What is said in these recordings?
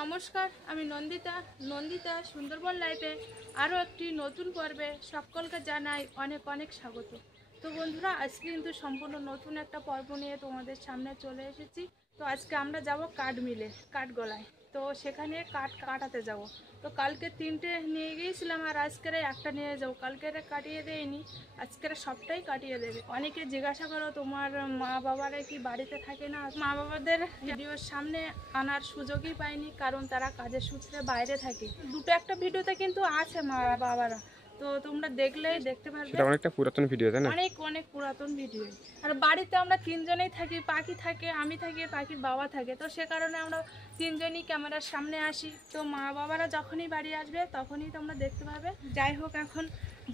নমস্কার, আমি নন্দিতা সুন্দরবন লাইফে আরও একটি নতুন পর্বে সকলকে জানাই অনেক অনেক স্বাগত। তো বন্ধুরা, আজকে কিন্তু সম্পূর্ণ নতুন একটা পর্ব নিয়ে তোমাদের সামনে চলে এসেছি। তো আজকে আমরা যাব কাঠ মিলে, কাঠগোলায়। তো সেখানে কাঠ কাটাতে যাব। তো কালকে 3টে নিয়ে গিয়েছিলাম, আর আজকের একটা নিয়ে যাবো। কালকের কাটিয়ে দেয়নি, আজকের সবটাই কাটিয়ে দেবে। অনেকে জিজ্ঞাসা করো তোমার মা বাবারা কি বাড়িতে থাকে না। মা বাবাদের ভিডিওর সামনে আনার সুযোগই পাইনি, কারণ তারা কাজের সূত্রে বাইরে থাকে। দুটো একটা ভিডিওতে কিন্তু আছে মা বাবারা, তো তোমরা দেখলেই দেখতে পারবে। সেটা অনেকটা পুরাতন ভিডিও, তাই না? অনেক পুরাতন ভিডিও। আর বাড়িতে আমরা 3জনেই থাকি, পাখি থাকে, আমি থাকি, পাখির বাবা থাকে। তো সে কারণে আমরা 3জনই ক্যামেরার সামনে আসি। তো মা বাবারা যখনই বাড়ি আসবে তখনই তোমরা দেখতে পাবে। যাই হোক, এখন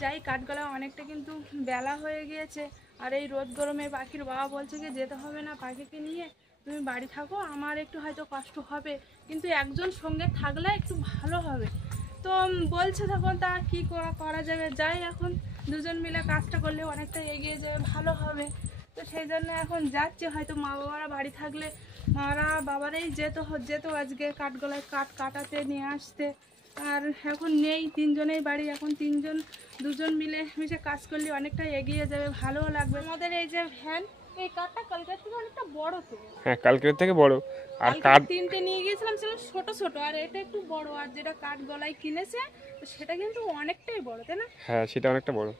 যাই কাঠগোলা, অনেকটা কিন্তু বেলা হয়ে গিয়েছে। আর এই রোদ গরমে পাখির বাবা বলছে কি যেতে হবে না, পাখিকে নিয়ে তুমি বাড়ি থাকো, আমার একটু হয়তো কষ্ট হবে, কিন্তু একজন সঙ্গে থাকলে একটু ভালো হবে। তো বলছে তখন তা কী করা যাবে, যাই এখন দুজন মিলে কাজটা করলে অনেকটা এগিয়ে যাবে, ভালো হবে। তো সেই জন্য এখন যাচ্ছে। হয়তো মা বাবারা বাড়ি থাকলে বাবারাই যেত আজকে কাঠগোলায় কাঠ কাটাতে নিয়ে আসতে। আর এখন নেই, 3জনেই বাড়ি। এখন দুজন মিলে কাজ করলে অনেকটা এগিয়ে যাবে, ভালোও লাগবে। আমাদের এই যে ভ্যান, এই কাঠটা কালকের থেকে অনেকটা বড়। তো হ্যাঁ, কালকের থেকে বড়। আর কাঠ 3টে নিয়ে গিয়েছিলাম, ছিল ছোট, আর এটা একটু বড়। আর যেটা কাঠ গলায় কিনেছে সেটা কিন্তু অনেকটাই বড়, তাই না? হ্যাঁ, সেটা অনেকটা বড়।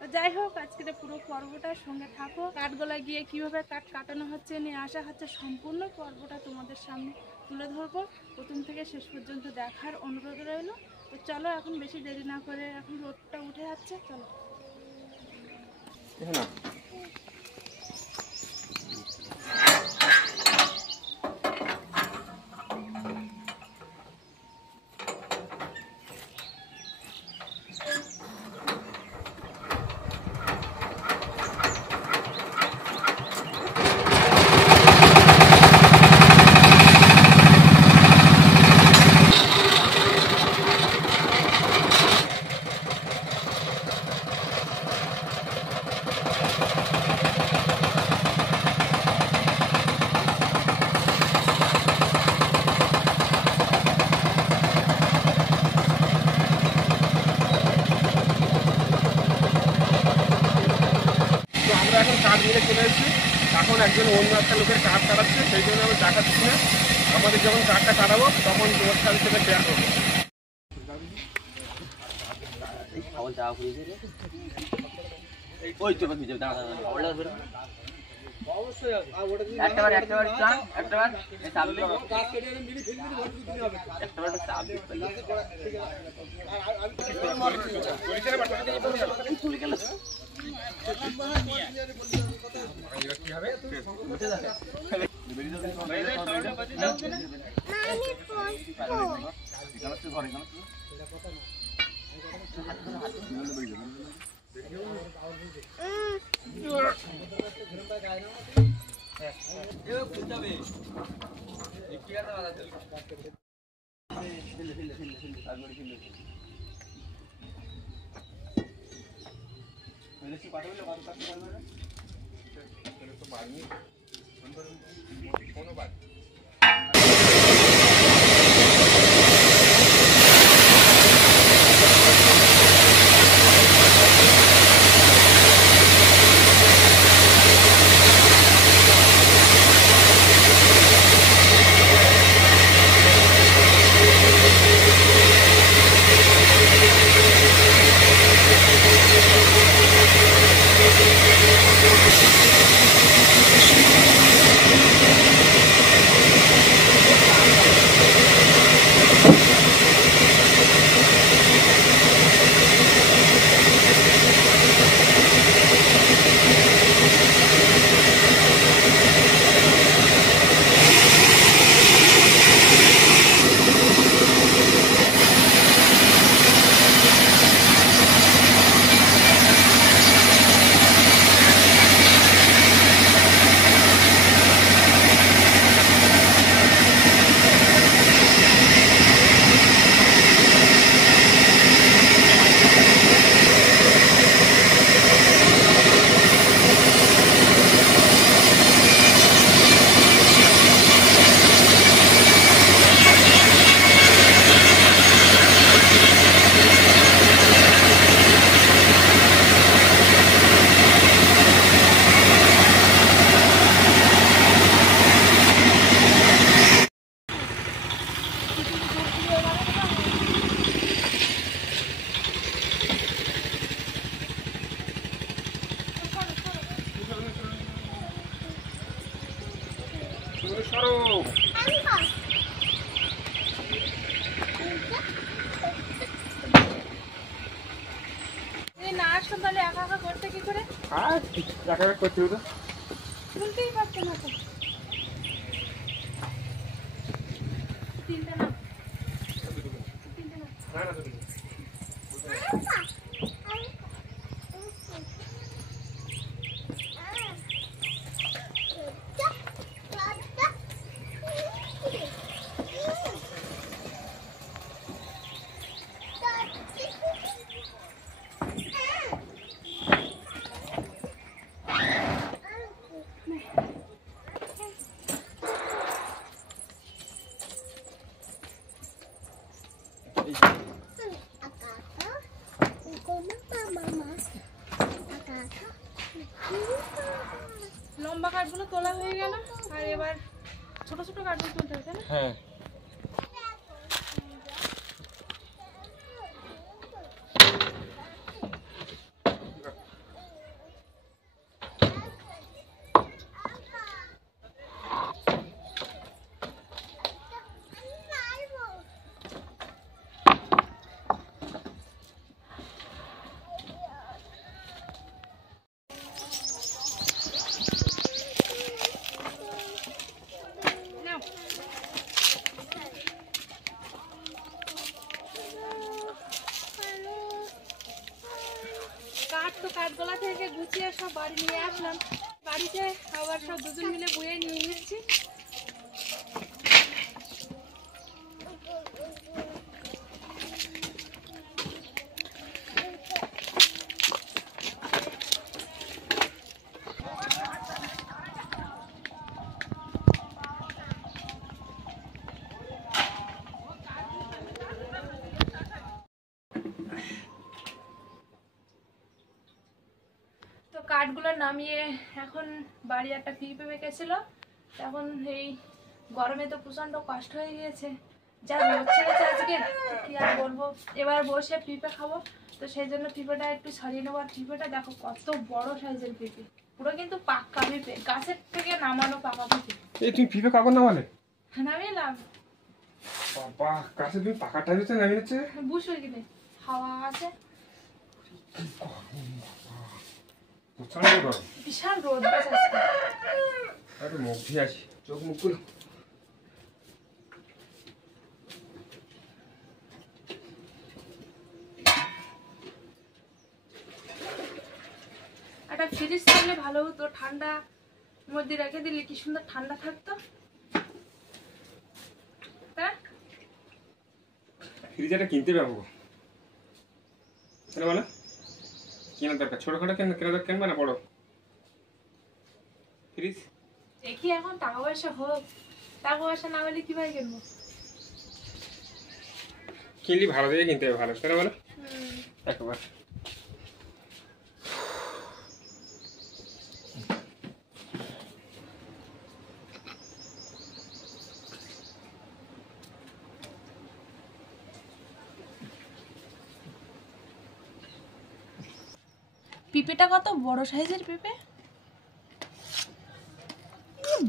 তো যাই হোক, আজকের পুরো পর্বটার সঙ্গে থাকো। কাঠগোলায় গিয়ে কিভাবে কাঠ কাটানো হচ্ছে, নিয়ে আসা হচ্ছে, সম্পূর্ণ পর্বটা তোমাদের সামনে তুলে ধরবো। প্রথম থেকে শেষ পর্যন্ত দেখার অনুরোধ রইল। তো চলো, এখন বেশি দেরি না করে, এখন রোদটা উঠে যাচ্ছে, চলো। এখন কাঠ মিলে চলে এসেছি। এখন একজন অন্য একটা লোকের কাঠ কাটাচ্ছে, সেই জন্য আমি দেখাচ্ছি না। আমাদের যখন কাঠটা কাটাবো তখন তোমার সাথে সেটা শেয়ার করবো। সরো। এই না আসতাম তাহলে একা একা করতে কি করে? আর দেখা করতে হতো। তুলতেই পারতাম না তো। তিনটে না, তিনটে না। লম্বা কাঠগুলো তোলা হয়ে গেল, আর এবার ছোট ছোট কাঠগুলো তুলতে হবে, তাই না? হ্যাঁ। নাও। কাঠ তো কাঠগোলা থেকে গুছিয়ে সব বাড়ি নিয়ে আসলাম। বাড়িতে আবার সব দুজন মিলে বয়ে নিয়ে নিচ্ছি। তো কাঠগুলো নামিয়ে এখন বাড়ি একটা পিঁপে পেকেছিল। এখন এই গরমে তো প্রচন্ড কষ্ট হয়ে গিয়েছে, যা রোদ ছেড়েছে আজকে, কি আর বলবো। এবার বসে পিঁপে খাবো, তো সেই জন্য পিঁপেটা একটু সরিয়ে নেবো। আর পিঁপেটা দেখো কত বড় সাইজের পিঁপে, পুরো কিন্তু পাক্কা পিঁপে, গাছের থেকে নামানো পাকা পিঁপে। এই তুমি পিঁপে কখন নামালে? নামিলাম। বাবা, গাছে তুমি পাকা টাইপের নামিয়েছে। বুঝো কিনে হাওয়া আছে, প্রচন্ড গরম, বিশাল রোদ আছে। আরে মুখ দিয়ে আসি, চোখ মুখগুলো। একটা ফ্রিজ থাকলে ভালো হতো, ঠান্ডা মধ্যে রেখে দিলে কি সুন্দর ঠান্ডা থাকতো। ফ্রিজারটা কিনতে পারবো কেন বলো? কেনার দরকার, ছোটখাটো কেনার কিনবে না, বড় ফ্রিজ। দেখি এখন টাকা পয়সা হোক, টাকা পয়সা না হলে কিভাবে কিনবো? কিনলি ভালো দেখে কিনতে হবে, ভালো কেন বলো? একবার পিঁপেটা কত বড় সাইজের পিঁপে,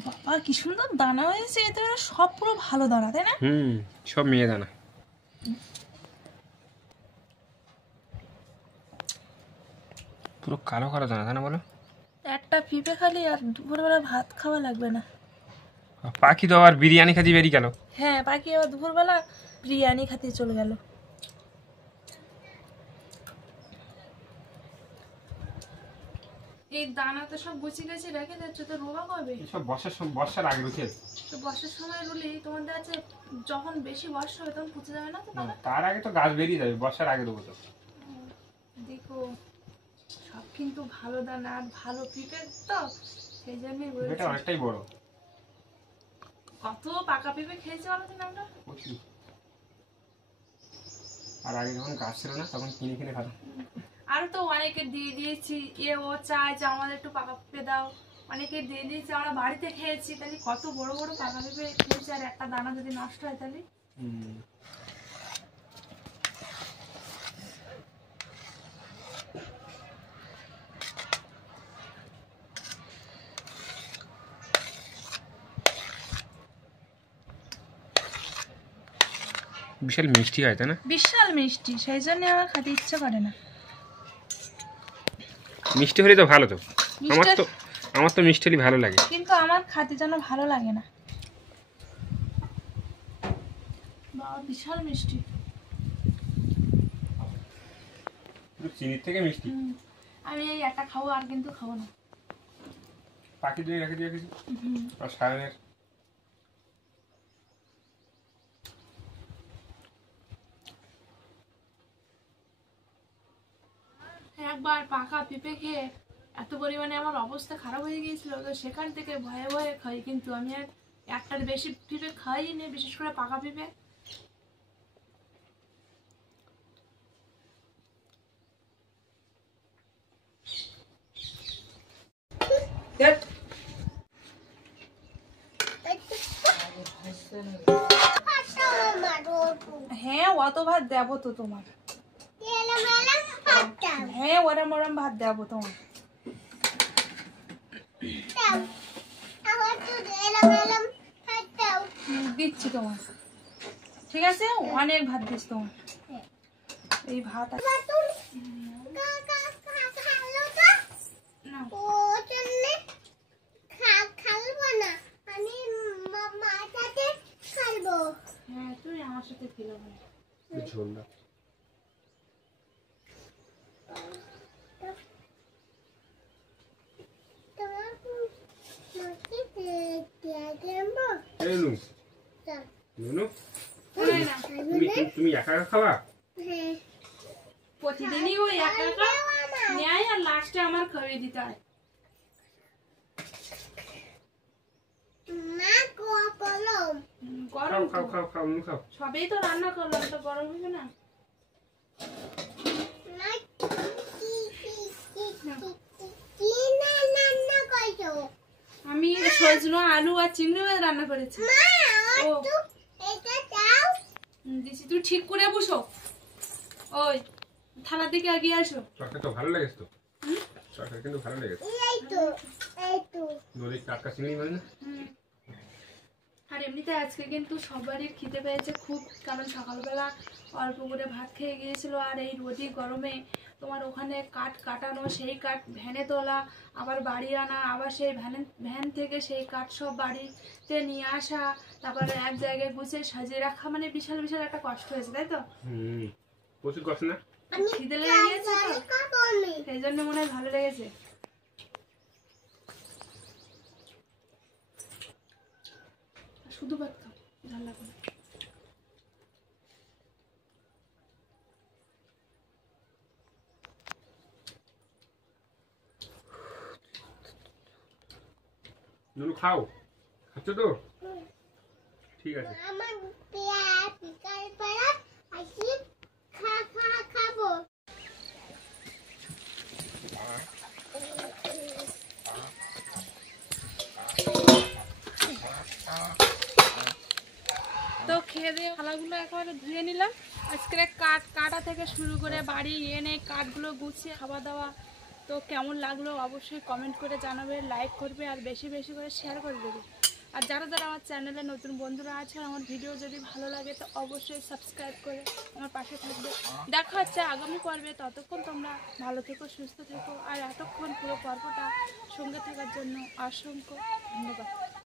বাবা কি সুন্দর দানা হয়েছে, এতে সব পুরো ভালো দানা, তাই না? সব মেয়ে দানা। পুরো কালো কালো দানা, তাই না বলো? একটা পিঁপে খালি আর দুপুরবেলা ভাত খাওয়া লাগবে না। পাখি তো আবার বিরিয়ানি খাতে বেরিয়ে গেল। হ্যাঁ, পাখি আবার দুপুরবেলা বিরিয়ানি খাতে চলে গেল। এই দানা তো সব গুছিয়ে গেছে রেখে যাচ্ছে, তো রোবা কবে? সব বর্ষার আগে রুচে। তো বর্ষার সময় রুলি তোমাদের আছে, যখন বেশি বর্ষা হবে তখন পচে যাবে না তো দানা? তার আগে তো গাছ বেরিয়ে যাবে, বর্ষার আগে দেবো তো। দেখো সব কিন্তু ভালো দানা আর ভালো পিঁপে, তো সেই জন্যই বলছি। এটা অনেকটাই বড়। কত পাকা পেঁপে খেয়েছি বলো তো আমরা। আর আগে যখন গাছ ছিল না তখন কিনে কিনে খেতাম। আর তো অনেকে দিয়ে দিয়েছি, ও চায় যে আমাদের একটু পাকা পেঁপে দাও, অনেকে দিয়ে দিয়েছি, আমরা বাড়িতে খেয়েছি। তাহলে কত বড় বড় পাকা পেঁপে খেয়েছি, আর একটা দানা যদি নষ্ট হয় তাহলে। বিশাল মিষ্টি হয় তাই না? বিশাল মিষ্টি, সেই জন্য আমার খেতে ইচ্ছে করে না। মিষ্টি হলে তো ভালো তো। মিষ্টি আমার তো মিষ্টি হলে ভালো লাগে, কিন্তু আমার খেতে যেন ভালো লাগে না। বাবা বিশাল মিষ্টি, চিনির থেকে মিষ্টি। আমি এই একটা খাবো, আর কিন্তু খাবো না। পাখি দিয়ে রেখে দিয়ে গেছি আর সায়নের একবার পাকা পেঁপে খেয়ে এত পরিমাণে আমার অবস্থা খারাপ হয়ে গিয়েছিল, তো সেখান থেকে ভয়ে ভয়ে খাই। কিন্তু আমি আর একটার বেশি পেঁপে খাই নি, বিশেষ করে পাকা পেঁপে। হ্যাঁ অত ভাত দেবো তো তোমার, হ্যাঁ ওরম ওরম ভাত দেবো তোমার। দিচ্ছি তোমার, ঠিক আছে? অনেক ভাত দিস তোমার। এই ভাত হ্যাঁ তুই আমার সাথে খেলো। ঝোলটা তুমি একা একা খাওয়া? প্রতিদিনই ওই একা একা নেয় আর লাস্টে আমার খাইয়ে দিতে হয়। গরম খাও খাও খাও খাও, সবেই তো রান্না করলাম, তো গরম হবে না? আমি সজনো আলু আর চিংড়ি মাছ রান্না করেছি। দিছি, তুই ঠিক করে বসো। ওই থানার দিকে এগিয়ে আসো। তরকারি তো ভালো লেগেছে তো, তরকারি কিন্তু ভালো লেগেছে। নদীর টাটকা চিংড়ি মাছ না? আর এমনিতে আজকে কিন্তু সবারই খিদে পেয়েছে খুব, কারণ সকালবেলা অল্প করে ভাত খেয়ে গিয়েছিল। আর এই রোদি গরমে তোমার ওখানে কাঠ কাটানো, সেই কাঠ ভ্যানে তোলা, আবার বাড়ি আনা, আবার সেই ভ্যান থেকে সেই কাঠ সব বাড়িতে নিয়ে আসা, তারপরে এক জায়গায় গুছিয়ে সাজিয়ে রাখা, মানে বিশাল বিশাল একটা কষ্ট হয়েছে, তাই তো? প্রচুর কষ্ট না? খিদে লেগে গিয়েছে তো, সেই জন্য মনে হয় ভালো লেগেছে। শুধু ভাত খাও, ঝাল লাগবে না। নুনু খাও, খাচ্ছ তো? ঠিক আছে। খাবো। তো খেয়ে দিয়ে থালাগুলো একেবারে ধুয়ে নিলাম। আজকে কাটা থেকে শুরু করে বাড়ি এনে কাঠগুলো গুছিয়ে খাওয়া দাওয়া। তো কেমন লাগলো অবশ্যই কমেন্ট করে জানাবে, লাইক করবে আর বেশি বেশি করে শেয়ার করে দেবে। আর যারা যারা আমার চ্যানেলে নতুন বন্ধুরা আছে, আমার ভিডিও যদি ভালো লাগে তো অবশ্যই সাবস্ক্রাইব করে আমার পাশে থাকবে। দেখা হচ্ছে আগামী পর্বে, ততক্ষণ তোমরা ভালো থেকো, সুস্থ থেকো। আর এতক্ষণ পুরো পর্বটা সঙ্গে থাকার জন্য অসংখ্য ধন্যবাদ।